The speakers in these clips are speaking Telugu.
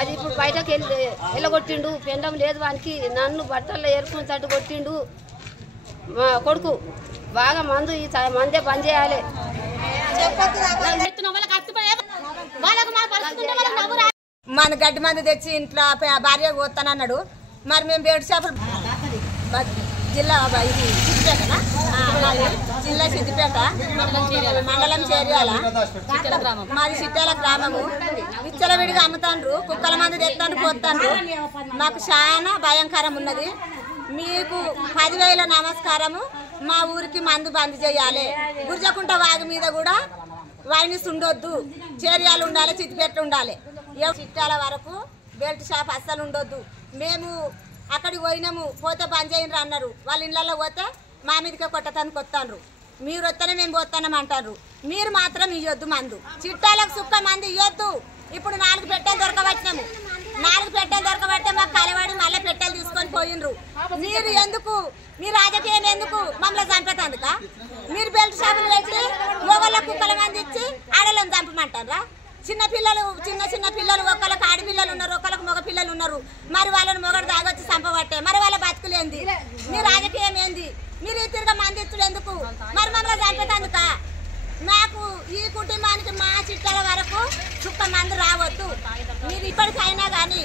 అది ఇప్పుడు బయటకు వెళ్ళగొట్టిండు. పెండం లేదు వానికి. నన్ను బట్టల్లో ఏరుకుని తట్టు కొట్టిండు. మా కొడుకు బాగా మందు ఈ మందే బంద్ చేయాలి. మన గడ్డి మందు తెచ్చి ఇంట్లో భార్య పోతానన్నాడు. మరి మేము బేడు చేపలు జిల్లా ఇది సిద్దిపేటనా జిల్లా సిద్దిపేట మండలం చేర్యాల మాది చిట్యాల గ్రామము. విచ్చలవిడిగా అమ్ముతాండ్రు. కుక్కల మంది తెస్తాను పోతాండ్రు. మాకు చాలా భయంకరం ఉన్నది. మీకు 10,000 నమస్కారము. మా ఊరికి మందు బంద్ చేయాలి. గుర్జకుంట వాగు మీద కూడా వైనిస్ ఉండొద్దు. చేర్యాలు ఉండాలి, చిత్తిపేట ఉండాలి. చిట్యాల వరకు బెల్ట్ షాప్ అస్సలు ఉండొద్దు. మేము అక్కడికి పోయినాము. పోతే బంద్ చేయండి అన్నారు. వాళ్ళ ఇళ్ళల్లో పోతే మా మీదకే కొట్టతానికి వస్తాను. మీరు వస్తేనే మేము పోతానం అంటారు. మీరు మాత్రం ఇవ్వద్దు మందు. చిట్టాలకు సుక్క మందు ఇవ్వద్దు. ఇప్పుడు 4 పెట్టెలు దొరకబట్టినాము. 4 పెట్టెలు దొరకబట్టే మాకు కలవాడి మళ్ళీ పెట్టెలు తీసుకొని పోయినరు. మీరు ఎందుకు? మీ రాజకీయం ఎందుకు? మమ్మల్ని చంపేతందుక? మీరు బెల్ట్ షాపులు పెట్టి మొగళ్ళ కుక్కల మంది ఇచ్చి ఆడలను చంపమంటారా? చిన్న పిల్లలు ఒకళ్ళకి ఆడపిల్లలు ఉన్నారు, ఒకళ్ళకి మగ పిల్లలు ఉన్నారు. మరి వాళ్ళని మొగడు దాగొచ్చి చంపబట్టే మరి వాళ్ళ బతుకులేంది? మీ రాజకీయం ఏంది? మీరు ఈ తిరిగా మంది ఇచ్చుడు ఎందుకు? మరి మమ్మల్ని చంపేతందుక? మాకు ఈ కుటుంబానికి మా చిట్టాల వరకు చుక్క మందు రావద్దు. మీరు ఇప్పటికైనా కానీ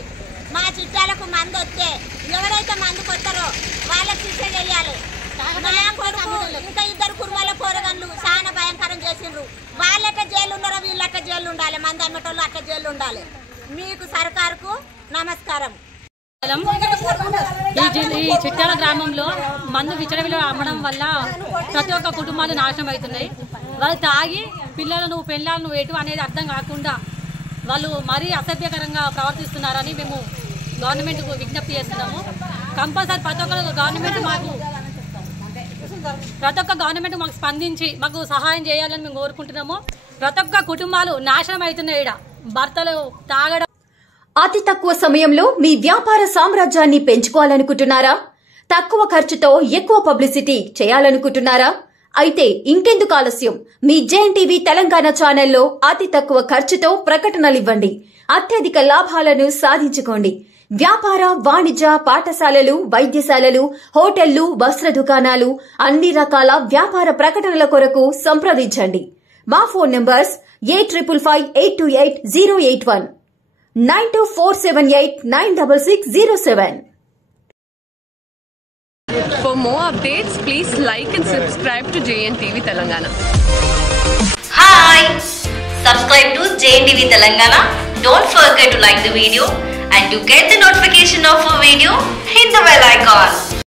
మా చిట్టాలకు మందు వస్తే ఎవరైతే మందుకు వస్తారో వాళ్ళకి శిక్ష చేయాలి. నా కొడుకు ఇంకా 2 కుర్మాల పోరగన్లు చాలా భయంకరం చేసిండ్రు. వాళ్ళట్ట జైలు ఉన్నారో వీళ్ళట్ట జైలు ఉండాలి. మంది అమ్మటోళ్ళు అట్ట జైలు ఉండాలి. మీకు సర్కారుకు నమస్కారం. ఈ చిట్యాల గ్రామంలో మందు విచ్చలవిడిగా అమ్మడం వల్ల ప్రతి ఒక్క కుటుంబాలు నాశనం అవుతున్నాయి. వాళ్ళు తాగి పిల్లలను పెళ్ళాలను ఎటు అనేది అర్థం కాకుండా వాళ్ళు మరీ అసభ్యకరంగా ప్రవర్తిస్తున్నారని మేము గవర్నమెంట్కు విజ్ఞప్తి చేస్తున్నాము. కంపల్సరీ ప్రతి ఒక్క గవర్నమెంట్ మాకు స్పందించి మాకు సహాయం చేయాలని మేము కోరుకుంటున్నాము. ప్రతి ఒక్క కుటుంబాలు నాశనం అవుతున్నాయి. భర్తలు తాగడం. అతి తక్కువ సమయంలో మీ వ్యాపార సామ్రాజ్యాన్ని పెంచుకోవాలనుకుంటున్నారా? తక్కువ ఖర్చుతో ఎక్కువ పబ్లిసిటీ చేయాలనుకుంటున్నారా? అయితే ఇంకెందుకు ఆలస్యం? మీ జేఎన్టీవీ తెలంగాణ ఛానల్లో అతి తక్కువ ఖర్చుతో ప్రకటనలివ్వండి. అత్యధిక లాభాలను సాధించుకోండి. వ్యాపార, వాణిజ్య, పాఠశాలలు, వైద్యశాలలు, హోటళ్లు, వస్త్ర దుకాణాలు, అన్ని రకాల వ్యాపార ప్రకటనల కొరకు సంప్రదించండి. మా phone numbers 8558288081 9247896607. For more updates, please like and subscribe to JNTV Telangana. Hi! Subscribe to JNTV Telangana. Don't forget to like the video and to get the notification of a video, hit